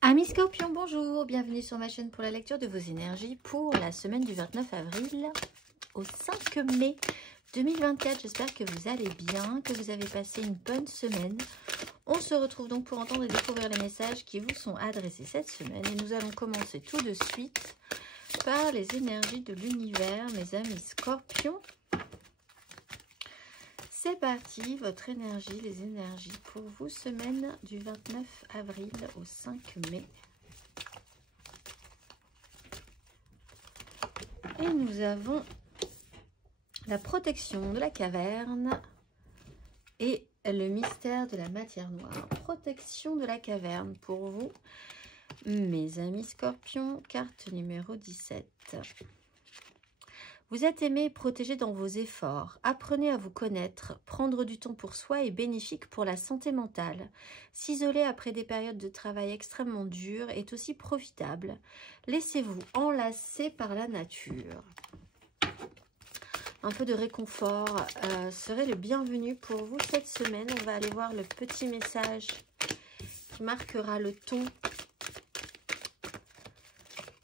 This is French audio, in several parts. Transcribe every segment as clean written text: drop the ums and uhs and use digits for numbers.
Amis Scorpions, bonjour, bienvenue sur ma chaîne pour la lecture de vos énergies pour la semaine du 29 avril au 5 mai 2024. J'espère que vous allez bien, que vous avez passé une bonne semaine. On se retrouve donc pour entendre et découvrir les messages qui vous sont adressés cette semaine. Et nous allons commencer tout de suite par les énergies de l'univers, mes amis Scorpions. C'est parti, votre énergie, les énergies pour vous, semaine du 29 avril au 5 mai. Et nous avons la protection de la caverne et le mystère de la matière noire. Protection de la caverne pour vous, mes amis Scorpions, carte numéro 17. Vous êtes aimé et protégé dans vos efforts. Apprenez à vous connaître. Prendre du temps pour soi est bénéfique pour la santé mentale. S'isoler après des périodes de travail extrêmement dures est aussi profitable. Laissez-vous enlacer par la nature. Un peu de réconfort serait le bienvenu pour vous cette semaine. On va aller voir le petit message qui marquera le ton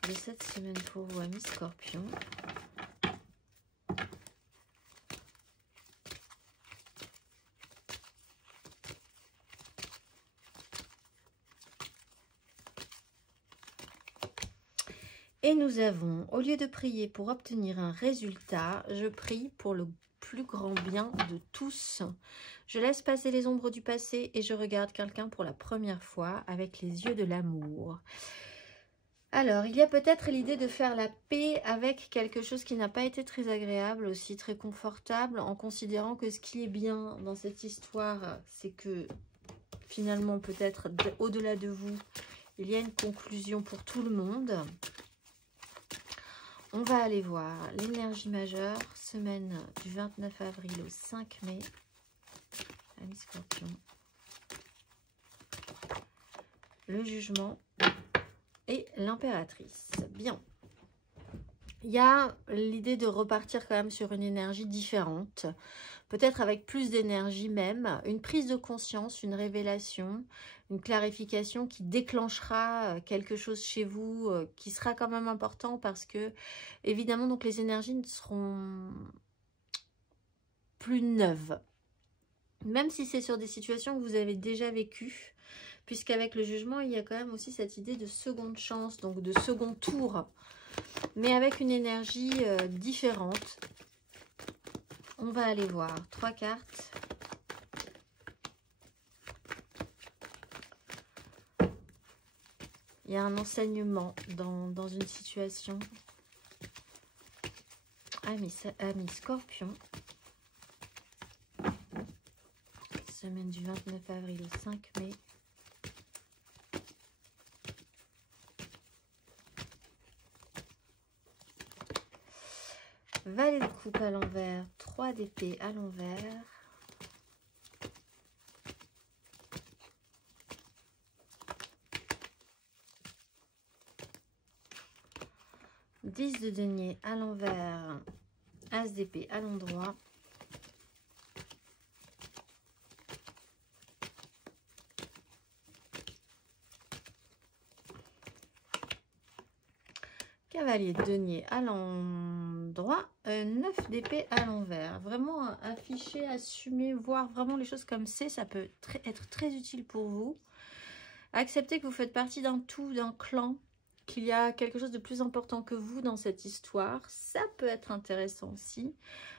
de cette semaine pour vous, amis Scorpions. Et nous avons, au lieu de prier pour obtenir un résultat, je prie pour le plus grand bien de tous. Je laisse passer les ombres du passé et je regarde quelqu'un pour la première fois avec les yeux de l'amour. Alors, il y a peut-être l'idée de faire la paix avec quelque chose qui n'a pas été très agréable, aussi très confortable, en considérant que ce qui est bien dans cette histoire, c'est que finalement, peut-être au-delà de vous, il y a une conclusion pour tout le monde. On va aller voir l'énergie majeure, semaine du 29 avril au 5 mai. Amis Scorpions. Le jugement et l'impératrice. Bien. Il y a l'idée de repartir quand même sur une énergie différente. Peut-être avec plus d'énergie même. Une prise de conscience, une révélation, une clarification qui déclenchera quelque chose chez vous qui sera quand même important parce que, évidemment, donc les énergies ne seront plus neuves. Même si c'est sur des situations que vous avez déjà vécues, puisqu'avec le jugement, il y a quand même aussi cette idée de seconde chance, donc de second tour, mais avec une énergie différente. On va aller voir 3 cartes. Il y a un enseignement dans une situation. Amis Scorpions. Semaine du 29 avril au 5 mai. Valet de coupe à l'envers, 3 d'épée à l'envers. Dix de denier à l'envers, as d'épée à l'endroit. Cavalier de denier à l'endroit, 9 d'épée à l'envers. Vraiment afficher, assumer, voir vraiment les choses comme c'est, ça peut être très utile pour vous. Acceptez que vous faites partie d'un tout, d'un clan, qu'il y a quelque chose de plus important que vous dans cette histoire. Ça peut être intéressant aussi,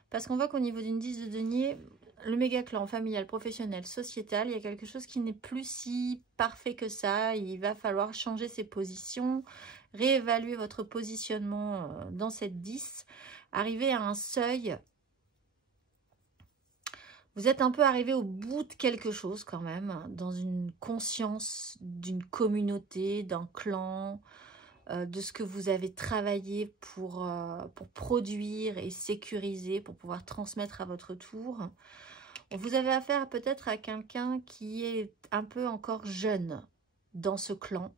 parce qu'on voit qu'au niveau d'une 10 de denier, le méga clan familial, professionnel, sociétal, il y a quelque chose qui n'est plus si parfait que ça. Il va falloir changer ses positions, réévaluer votre positionnement dans cette 10, arriver à un seuil. Vous êtes un peu arrivé au bout de quelque chose quand même, dans une conscience d'une communauté, d'un clan, de ce que vous avez travaillé pour produire et sécuriser, pour pouvoir transmettre à votre tour. Vous avez affaire peut-être à quelqu'un qui est un peu encore jeune dans ce clan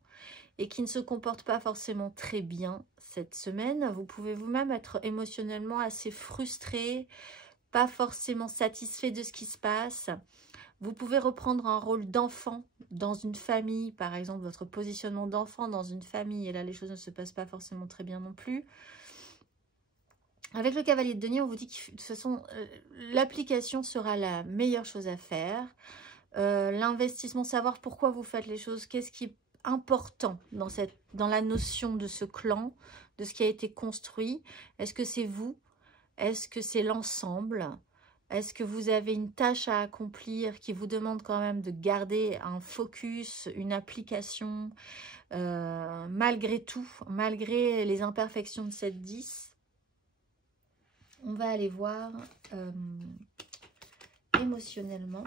et qui ne se comporte pas forcément très bien cette semaine. Vous pouvez vous-même être émotionnellement assez frustré, pas forcément satisfait de ce qui se passe. Vous pouvez reprendre un rôle d'enfant dans une famille, par exemple votre positionnement d'enfant dans une famille, et là les choses ne se passent pas forcément très bien non plus. Avec le cavalier de denier, on vous dit que de toute façon, l'application sera la meilleure chose à faire. L'investissement, savoir pourquoi vous faites les choses, qu'est-ce qui est important dans la notion de ce clan, de ce qui a été construit. Est-ce que c'est vous? Est-ce que c'est l'ensemble? Est-ce que vous avez une tâche à accomplir qui vous demande quand même de garder un focus, une application, malgré tout, malgré les imperfections de cette 10? On va aller voir émotionnellement.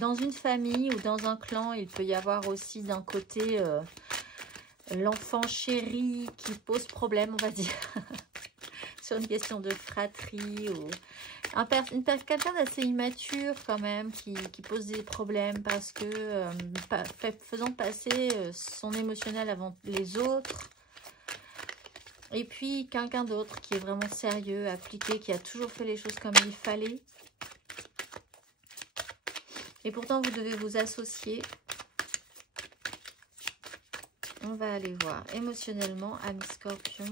Dans une famille ou dans un clan, il peut y avoir aussi d'un côté l'enfant chéri qui pose problème, on va dire, sur une question de fratrie ou quelqu'un d'assez immature quand même qui pose des problèmes parce que faisant passer son émotionnel avant les autres. Et puis quelqu'un d'autre qui est vraiment sérieux, appliqué, qui a toujours fait les choses comme il fallait. Et pourtant, vous devez vous associer. On va aller voir émotionnellement, ami Scorpion,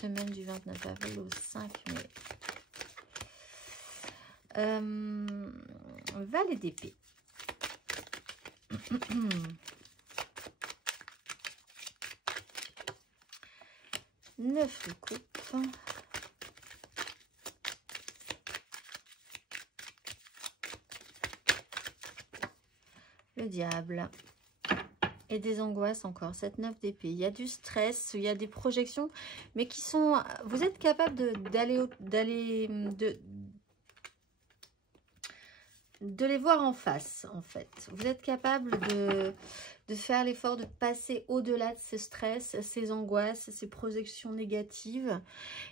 semaine du 29 avril au 5 mai. Valet d'épée. 9 de coupe. Le diable. Et des angoisses encore. 7-9 d'épée. Il y a du stress, il y a des projections, mais qui sont... Vous êtes capable de les voir en face, en fait. Vous êtes capable de faire l'effort de passer au-delà de ces stress, ces angoisses, ces projections négatives.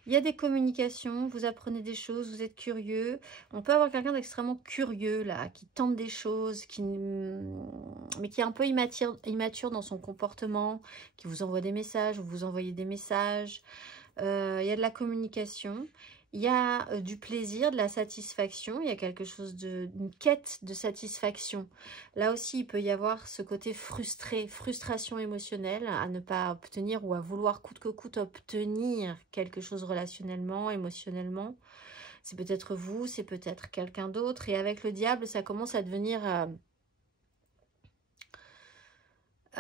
Il y a des communications, vous apprenez des choses, vous êtes curieux. On peut avoir quelqu'un d'extrêmement curieux, là, qui tente des choses, mais qui est un peu immature dans son comportement, qui vous envoie des messages, vous vous envoyez des messages. Il y a de la communication. Il y a du plaisir, de la satisfaction, il y a quelque chose une quête de satisfaction. Là aussi, il peut y avoir ce côté frustration émotionnelle à ne pas obtenir ou à vouloir coûte que coûte obtenir quelque chose relationnellement, émotionnellement. C'est peut-être vous, c'est peut-être quelqu'un d'autre. Et avec le diable, ça commence à devenir...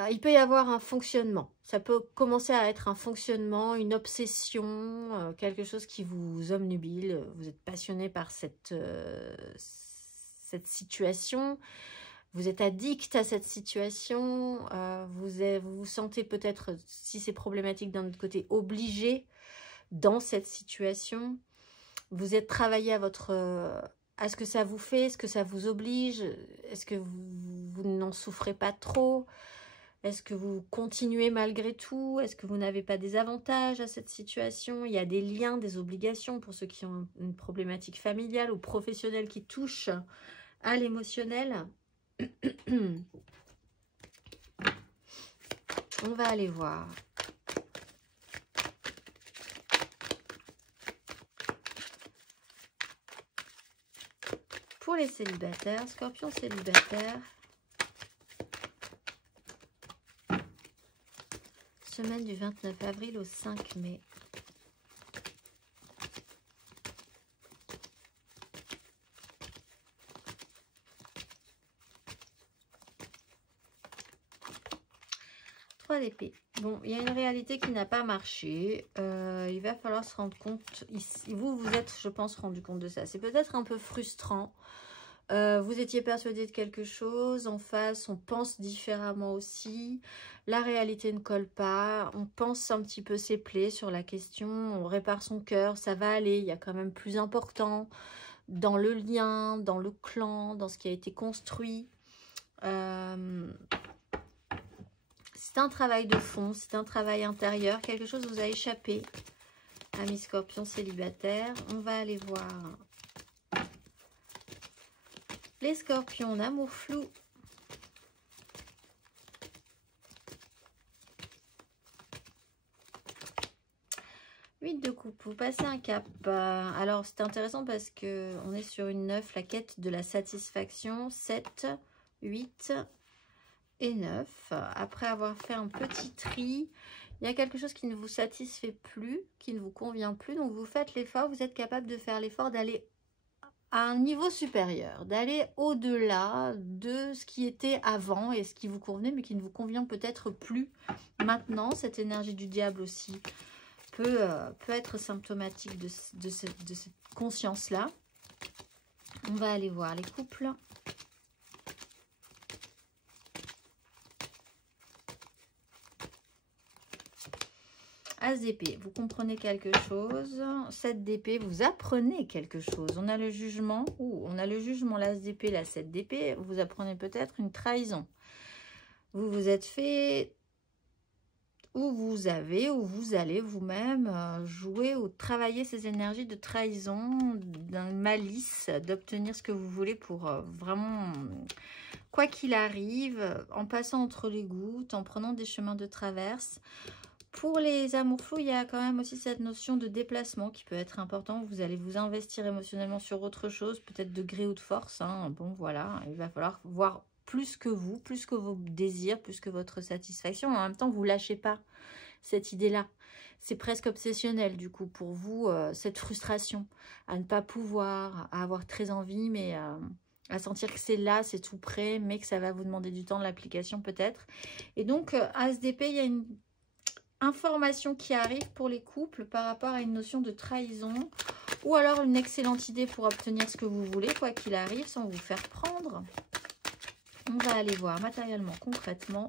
il peut y avoir un fonctionnement. Ça peut commencer à être un fonctionnement, une obsession, quelque chose qui vous obnubile. Vous êtes passionné par cette situation. Vous êtes addict à cette situation. Vous vous sentez peut-être, si c'est problématique d'un autre côté, obligé dans cette situation. Vous êtes travaillé à ce que ça vous fait, est-ce que ça vous oblige, est-ce que vous n'en souffrez pas trop? Est-ce que vous continuez malgré tout? Est-ce que vous n'avez pas des avantages à cette situation? Il y a des liens, des obligations pour ceux qui ont une problématique familiale ou professionnelle qui touche à l'émotionnel. On va aller voir. Pour les célibataires, Scorpion célibataire. Semaine du 29 avril au 5 mai. D'épée. Bon, il y a une réalité qui n'a pas marché. Il va falloir se rendre compte. Vous êtes, je pense, rendu compte de ça. C'est peut-être un peu frustrant. Vous étiez persuadé de quelque chose. En face, on pense différemment aussi. La réalité ne colle pas. On pense un petit peu ses plaies sur la question. On répare son cœur. Ça va aller. Il y a quand même plus important dans le lien, dans le clan, dans ce qui a été construit. C'est un travail de fond, c'est un travail intérieur. Quelque chose vous a échappé, ami Scorpion célibataire. On va aller voir les Scorpions en amour flou. de coupe, vous passez un cap. Alors, c'est intéressant parce que on est sur une 9, la quête de la satisfaction. 7, 8 et 9. Après avoir fait un petit tri, il y a quelque chose qui ne vous satisfait plus, qui ne vous convient plus. Donc, vous faites l'effort, vous êtes capable de faire l'effort d'aller à un niveau supérieur, d'aller au-delà de ce qui était avant et ce qui vous convenait, mais qui ne vous convient peut-être plus maintenant. Cette énergie du diable aussi peut être symptomatique de cette conscience-là. On va aller voir les couples. As d'épée, vous comprenez quelque chose. 7 d'épée, vous apprenez quelque chose. On a le jugement, on a le jugement, l'as d'épée, la 7 d'épée. Vous apprenez peut-être une trahison. Vous vous êtes fait, ou vous allez vous-même jouer ou travailler ces énergies de trahison, d'un malice, d'obtenir ce que vous voulez pour vraiment, quoi qu'il arrive, en passant entre les gouttes, en prenant des chemins de traverse. Pour les amours flous, il y a quand même aussi cette notion de déplacement qui peut être important. Vous allez vous investir émotionnellement sur autre chose, peut-être de gré ou de force. Hein. Bon, voilà, il va falloir voir plus que vous, plus que vos désirs, plus que votre satisfaction. En même temps, vous ne lâchez pas cette idée-là. C'est presque obsessionnel, du coup, pour vous, cette frustration à ne pas pouvoir, à avoir très envie, mais à sentir que c'est là, c'est tout prêt, mais que ça va vous demander du temps de l'application peut-être. Et donc, As d'épée, il y a une information qui arrive pour les couples par rapport à une notion de trahison ou alors une excellente idée pour obtenir ce que vous voulez, quoi qu'il arrive, sans vous faire prendre. On va aller voir matériellement, concrètement.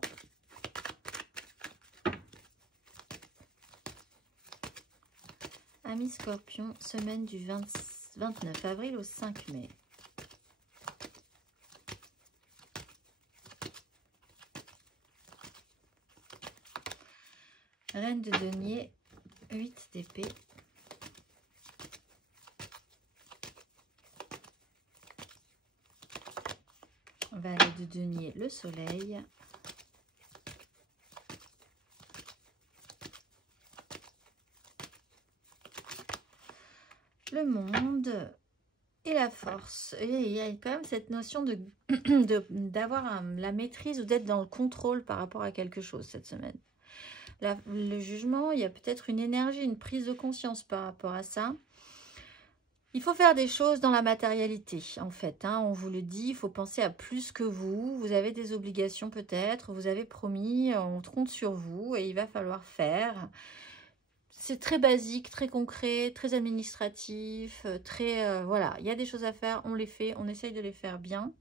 Amis Scorpion, semaine du 29 avril au 5 mai. Reine de denier, 8 d'épée. Valet de denier, le soleil. Le monde et la force. Et il y a quand même cette notion d'avoir la maîtrise ou d'être dans le contrôle par rapport à quelque chose cette semaine. Le jugement, il y a peut-être une énergie, une prise de conscience par rapport à ça. Il faut faire des choses dans la matérialité, en fait. Hein, on vous le dit, il faut penser à plus que vous. Vous avez des obligations peut-être, vous avez promis, on compte sur vous et il va falloir faire. C'est très basique, très concret, très administratif, très... voilà, il y a des choses à faire, on les fait, on essaye de les faire bien.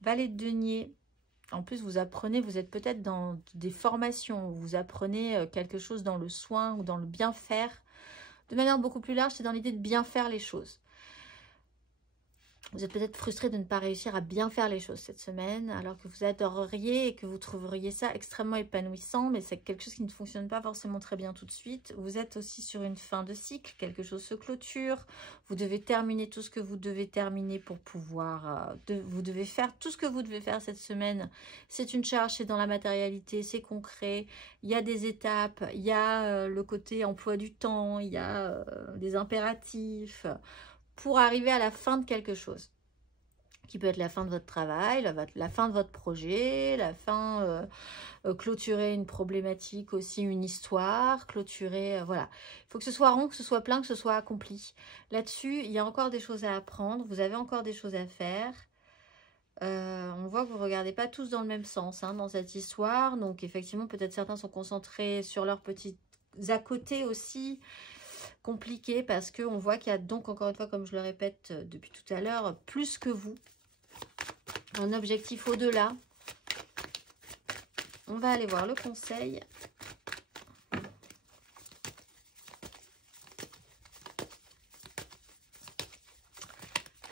Valet de denier. En plus, vous apprenez, vous êtes peut-être dans des formations, vous apprenez quelque chose dans le soin ou dans le bien faire. De manière beaucoup plus large, c'est dans l'idée de bien faire les choses. Vous êtes peut-être frustré de ne pas réussir à bien faire les choses cette semaine, alors que vous adoreriez et que vous trouveriez ça extrêmement épanouissant, mais c'est quelque chose qui ne fonctionne pas forcément très bien tout de suite. Vous êtes aussi sur une fin de cycle, quelque chose se clôture, vous devez terminer tout ce que vous devez terminer pour pouvoir... vous devez faire tout ce que vous devez faire cette semaine. C'est une charge, c'est dans la matérialité, c'est concret, il y a des étapes, il y a le côté emploi du temps, il y a des impératifs... pour arriver à la fin de quelque chose, qui peut être la fin de votre travail, la fin de votre projet, la fin, clôturer une problématique aussi, une histoire, clôturer, voilà. Il faut que ce soit rond, que ce soit plein, que ce soit accompli. Là-dessus, il y a encore des choses à apprendre, vous avez encore des choses à faire. On voit que vous ne regardez pas tous dans le même sens hein, dans cette histoire, donc effectivement, peut-être certains sont concentrés sur leurs petits à côté aussi, compliqué parce qu'on voit qu'il y a donc encore une fois, comme je le répète depuis tout à l'heure, plus que vous, un objectif au-delà. On va aller voir le conseil.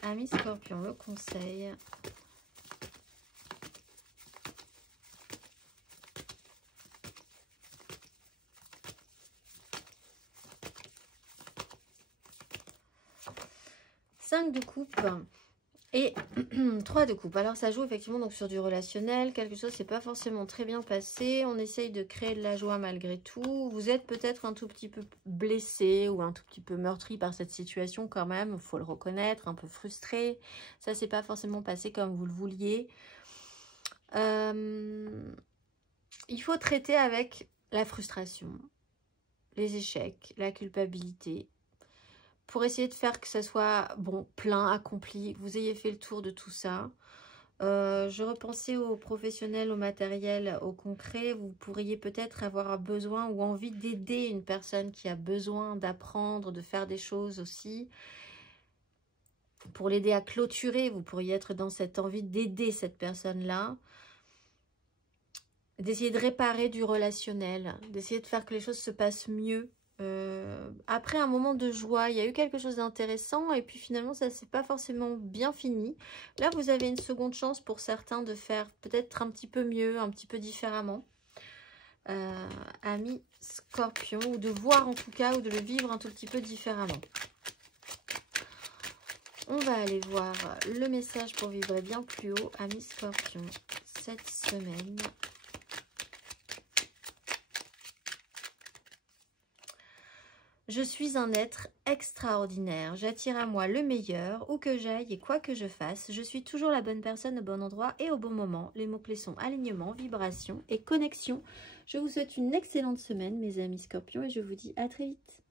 Amis Scorpion, le conseil. De coupe, Et 3 de coupe. Alors ça joue effectivement donc sur du relationnel, quelque chose c'est pas forcément très bien passé, on essaye de créer de la joie malgré tout. Vous êtes peut-être un tout petit peu blessé ou un tout petit peu meurtri par cette situation quand même, il faut le reconnaître, un peu frustré. Ça c'est pas forcément passé comme vous le vouliez. Il faut traiter avec la frustration, les échecs, la culpabilité, pour essayer de faire que ça soit bon, plein, accompli, que vous ayez fait le tour de tout ça. Je repensais aux professionnels, au matériel, au concret. Vous pourriez peut-être avoir besoin ou envie d'aider une personne qui a besoin d'apprendre, de faire des choses aussi. Pour l'aider à clôturer, vous pourriez être dans cette envie d'aider cette personne-là. D'essayer de réparer du relationnel, d'essayer de faire que les choses se passent mieux. Après un moment de joie, il y a eu quelque chose d'intéressant et puis finalement ça s'est pas forcément bien fini. Là vous avez une seconde chance pour certains de faire peut-être un petit peu mieux, un petit peu différemment. Amis Scorpion, ou de voir en tout cas, ou de le vivre un tout petit peu différemment. On va aller voir le message pour vibrer bien plus haut, amis Scorpion, cette semaine. Je suis un être extraordinaire, j'attire à moi le meilleur, où que j'aille et quoi que je fasse, je suis toujours la bonne personne au bon endroit et au bon moment. Les mots-clés sont alignement, vibration et connexion. Je vous souhaite une excellente semaine mes amis Scorpions et je vous dis à très vite.